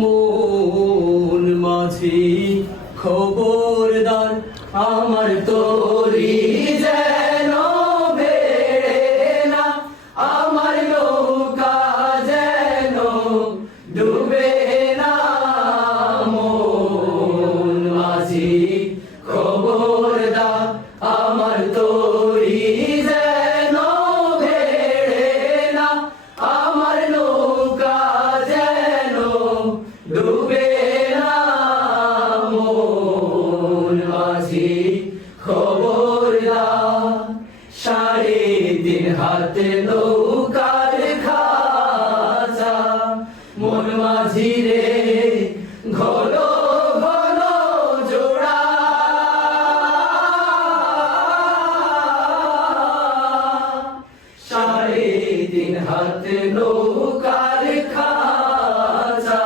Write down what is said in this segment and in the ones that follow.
মন মাঝি খবরদার আমার তোরি যেন ভেড়ে না, আমার নৌকা যেন ডুবে না। মন মাঝি খবরদার আমার তোরি যেন ভেড়ে না, আমার নৌকা যেন ডুবে না। মন মাঝি খবরদার 3.5 হাত নৌকার খাঁচা, মন মাঝি রে ঘন ঘন জোড়া। 3.5 হাত নৌকার খাঁচা,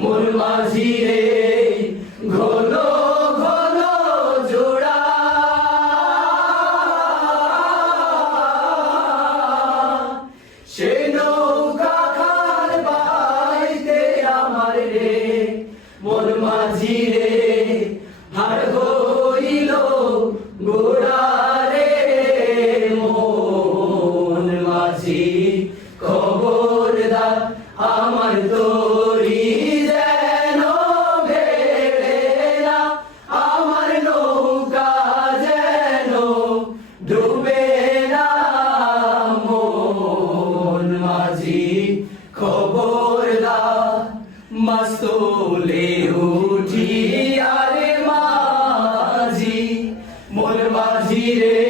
মন মাঝি রে ঘন ঘন জোড়া। সে নৌকা খান বাইতে আমার রে, মন মাঝি রে হার হইল গোড়া রে। মন মাঝি খবরদার আমার তোরি যেন ভেড়ে না, আমার নৌকা যেন ডুবে না। মন মাঝি খবরদার মাছ তোলে উঠি আরে মাঝি, মন মাঝি রে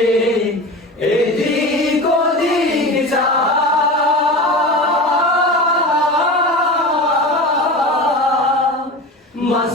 এদিক ওদিক যা। মাছ